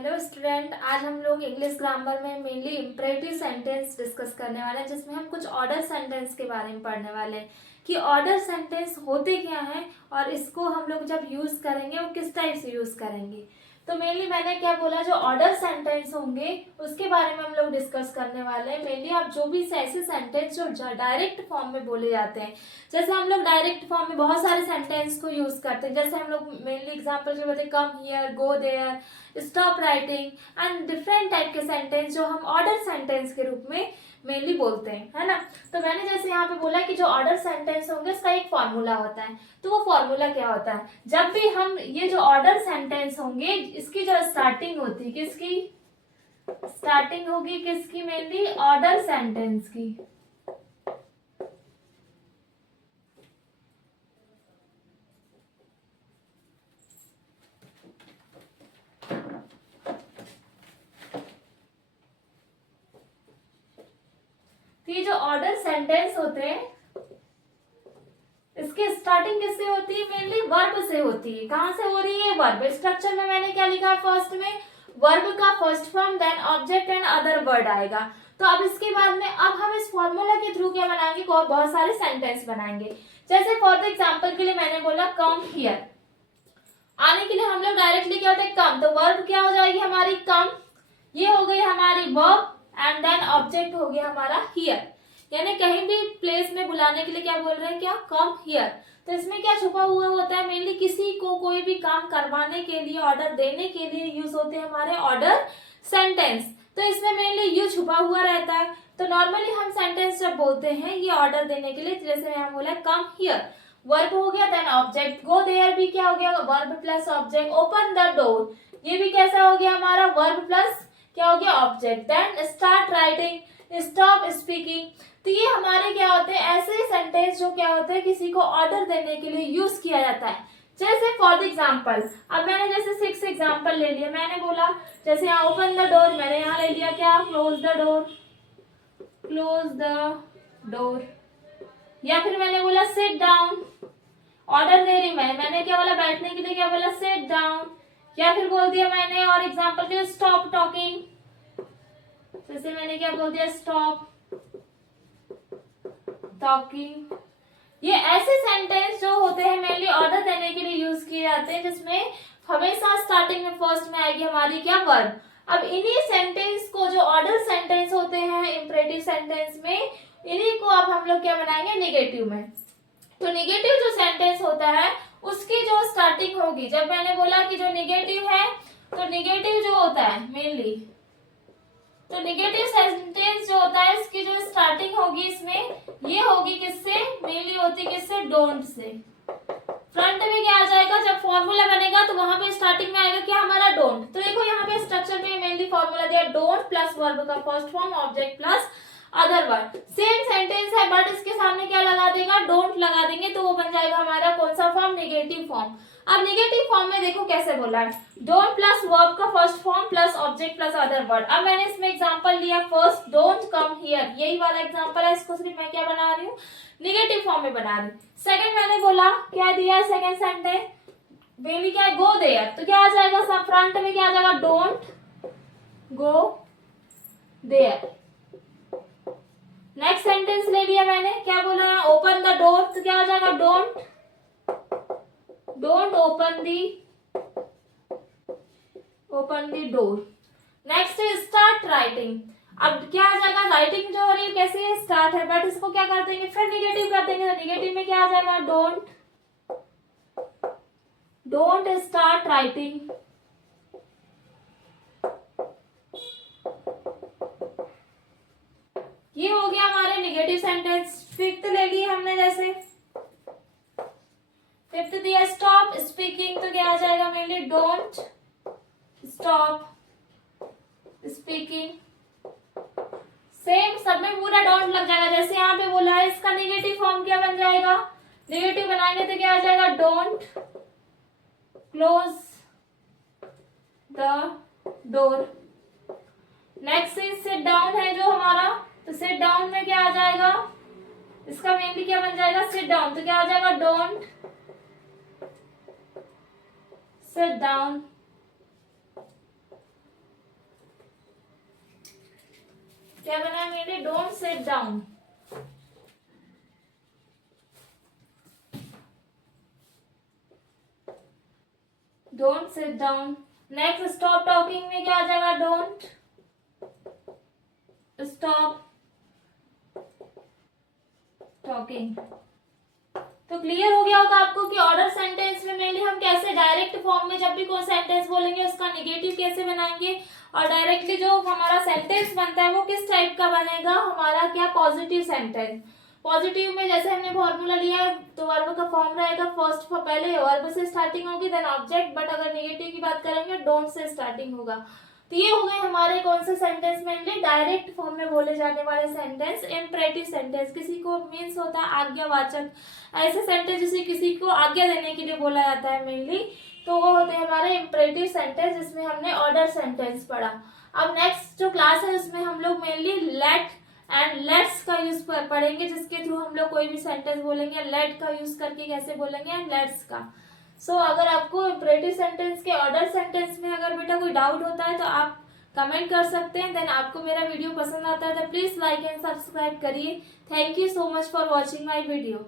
Hello student, आज हम लोग इंग्लिश ग्रामर में मेनली इम्परेटिव सेंटेंस डिस्कस करने वाले हैं, जिसमें हम कुछ ऑर्डर सेंटेंस के बारे में पढ़ने वाले हैं कि ऑर्डर सेंटेंस होते क्या हैं और इसको हम लोग जब यूज करेंगे वो किस टाइप से यूज करेंगे। तो मेनली मैंने क्या बोला, जो ऑर्डर सेंटेंस होंगे उसके बारे में हम लोग डिस्कस करने वाले हैं। मेनली आप जो भी ऐसे सेंटेंस जो डायरेक्ट फॉर्म में बोले जाते हैं, जैसे हम लोग डायरेक्ट फॉर्म में बहुत सारे सेंटेंस को यूज करते हैं। जैसे हम लोग मेनली एग्जांपल के बताते, come here, go there, stop writing and different type के सेंटेंस जो हम ऑर्डर सेंटेंस के रूप में मेनली बोलते हैं, है ना। तो मैंने जैसे यहाँ पे बोला कि जो ऑर्डर सेंटेंस होंगे इसका एक फॉर्मूला होता है। तो वो फॉर्मूला क्या होता है, जब भी हम ये जो ऑर्डर सेंटेंस होंगे इसकी जो स्टार्टिंग होती है, किसकी स्टार्टिंग होगी, किसकी, मेनली ऑर्डर सेंटेंस की। ये जो ऑर्डर सेंटेंस होते हैं इसकी स्टार्टिंग किससे होती है, मेनली वर्ब से होती है। कहां से हो रही है, वर्ब। स्ट्रक्चर में मैंने क्या लिखा, फर्स्ट में वर्ब का first form, then object and other word आएगा। तो अब इसके बाद में अब हम इस फॉर्मूला के थ्रू क्या बनाएंगे, बहुत सारे सेंटेंस बनाएंगे। जैसे फॉर द एग्जाम्पल के लिए मैंने बोला कम हियर, आने के लिए हम लोग डायरेक्टली क्या होता है, कम। तो वर्ब क्या हो जाएगी हमारी, कम। ये हो गई हमारी वर्ब एंड देन ऑब्जेक्ट हो गया हमारा हियर। यानी कहीं भी प्लेस में बुलाने के लिए क्या बोल रहे हैं, क्या, कम हियर। तो इसमें क्या छुपा हुआ होता है, मेनली किसी को कोई भी काम करवाने के लिए, ऑर्डर देने के लिए यूज होते हैं हमारे ऑर्डर सेंटेंस। तो इसमें मेनली यू छुपा हुआ रहता है। तो नॉर्मली हम सेंटेंस जब बोलते हैं ये ऑर्डर देने के लिए, जैसे मैंने बोला कम हियर, वर्ब हो गया, देन ऑब्जेक्ट। गो देयर भी क्या हो गया, verb plus object. Open the door, ये भी कैसा हो गया हमारा, वर्ब प्लस क्या हो गया, object. Then start writing, stop speaking. तो ये हमारे क्या होते हैं, ऐसे सेंटेंस जो क्या होते हैं किसी को ऑर्डर देने के लिए यूज किया जाता है। जैसे फॉर द एग्जाम्पल, अब मैंने जैसे 6 एग्जाम्पल ले लिया। मैंने बोला जैसे यहाँ ओपन द डोर, मैंने यहाँ ले लिया क्या, close the door, close the door. या फिर मैंने बोला सिट डाउन, ऑर्डर दे रही मैंने क्या बोला, बैठने के लिए क्या बोला, सिट डाउन। या फिर बोल दिया मैंने और एग्जाम्पल के लिए स्टॉप टॉकिंग, जैसे मैंने क्या बोल दिया, स्टॉप टॉकिंग। ये ऐसे सेंटेंस जो होते हैं मेनली ऑर्डर देने के लिए यूज किए जाते हैं, जिसमें हमेशा स्टार्टिंग में फर्स्ट में आएगी हमारी क्या, वर्ब। अब इन्हीं सेंटेंस को, जो ऑर्डर सेंटेंस होते हैं इंपरेटिव सेंटेंस में, इन्हीं को अब हम लोग क्या बनाएंगे, निगेटिव में। तो निगेटिव जो सेंटेंस होता है उसकी जो स्टार्टिंग होगी, जब मैंने बोला कि जो निगेटिव है, तो निगेटिव जो होता है मेनली, तो निगेटिव सेंटेंस जो होता है इसकी जो स्टार्टिंग होगी इसमें ये होगी किससे, मेनली होती किससे, डोंट से। फ्रंट में क्या आ जाएगा, जब फॉर्मूला बनेगा तो वहां पे स्टार्टिंग में आएगा क्या, हमारा डोंट। तो देखो यहाँ पे स्ट्रक्चर में मेनली फॉर्मूला दिया, डोंट प्लस वर्ब का first form, object plus other word. Same sentence है बट इसके सामने क्या लगा देगा, डोंट लगा देंगे, तो वो बन जाएगा हमारा कौन सा फॉर्म, निगेटिव फॉर्म। अब निगेटिव फॉर्म में देखो कैसे बोला है, डोंट प्लस वर्ब का first form plus object plus other word. अब मैंने इसमें एग्जांपल लिया फर्स्ट, डोंट कम हियर, यही वाला एग्जांपल है, इसको सिर्फ मैं क्या बना रही हूँ, निगेटिव फॉर्म में बना रही हूँ। सेकंड मैंने बोला क्या दिया है, सेकंड सेंटेंस बेबी क्या है, गो देयर, तो क्या आ जाएगा, सब फ्रंट में क्या आ जाएगा, don't go there. Next sentence ले लिया मैंने, क्या बोला है, ओपन द डोर, तो क्या आ जाएगा, don't open the door. Next है स्टार्ट राइटिंग, अब क्या आ जाएगा, राइटिंग जो हो रही है कैसे, स्टार्ट है, बट इसको क्या कर देंगे, फिर निगेटिव कर देंगे। तो निगेटिव में क्या आ जाएगा, डोंट स्टार्ट राइटिंग। ये हो गया हमारे निगेटिव सेंटेंस। फिफ्थ ले ली हमने, जैसे फिफ्थ दिया स्टॉप स्पीकिंग, तो क्या आ जाएगा mainly, don't stop speaking. Same सब में पूरा डोंट लग जाएगा। जैसे यहाँ पे बोला है इसका निगेटिव फॉर्म क्या बन जाएगा, निगेटिव बनाएंगे तो क्या आ जाएगा, don't close the door. Next is sit down है जो हमारा, तो सिट डाउन में क्या आ जाएगा, इसका मेनली क्या बन जाएगा, सिट डाउन, तो क्या आ जाएगा, डोंट सिट डाउन। क्या बना है मेरे? Don't sit down. Don't sit down. Next stop talking में क्या आ जाएगा? Don't stop talking. तो क्लियर हो गया होगा आपको कि ऑर्डर सेंटेंस में मेनली हम कैसे डायरेक्ट फॉर्म में जब भी कोई सेंटेंस बोलेंगे उसका नेगेटिव कैसे बनाएंगे, और डायरेक्टली जो हमारा सेंटेंस बनता है वो किस टाइप का बनेगा, हमारा क्या पॉजिटिव सेंटेंस। पॉजिटिव में जैसे हमने फॉर्मूला लिया है तो वर्ब का फॉर्म रहेगा फर्स्ट, पहले वर्ब से स्टार्टिंग होगी देन ऑब्जेक्ट, बट अगर नेगेटिव की बात करेंगे डोंट से स्टार्टिंग होगा। तो ये हो गए हमारे कौन से सेंटेंस मेनली डायरेक्ट फॉर्म में बोले जाने वाले सेंटेंस। इम्परेटिव सेंटेंस किसी को मीन्स होता है आज्ञावाचक, ऐसे सेंटेंस जिसे किसी को आज्ञा देने के लिए बोला जाता है मेनली, तो वो होते हैं हमारे इम्परेटिव सेंटेंस, जिसमें हमने ऑर्डर सेंटेंस पढ़ा। अब नेक्स्ट जो क्लास है उसमें हम लोग मेनली लेट एंड लेट्स का यूज पढ़ेंगे, जिसके थ्रू हम लोग कोई भी सेंटेंस बोलेंगे लेट का यूज करके कैसे बोलेंगे एंड लेट्स का। सो अगर आपको इम्परेटिव सेंटेंस के ऑर्डर सेंटेंस में अगर बेटा कोई डाउट होता है तो आप कमेंट कर सकते हैं। देन आपको मेरा वीडियो पसंद आता है तो प्लीज लाइक एंड सब्सक्राइब करिए। Thank you so much for watching my video.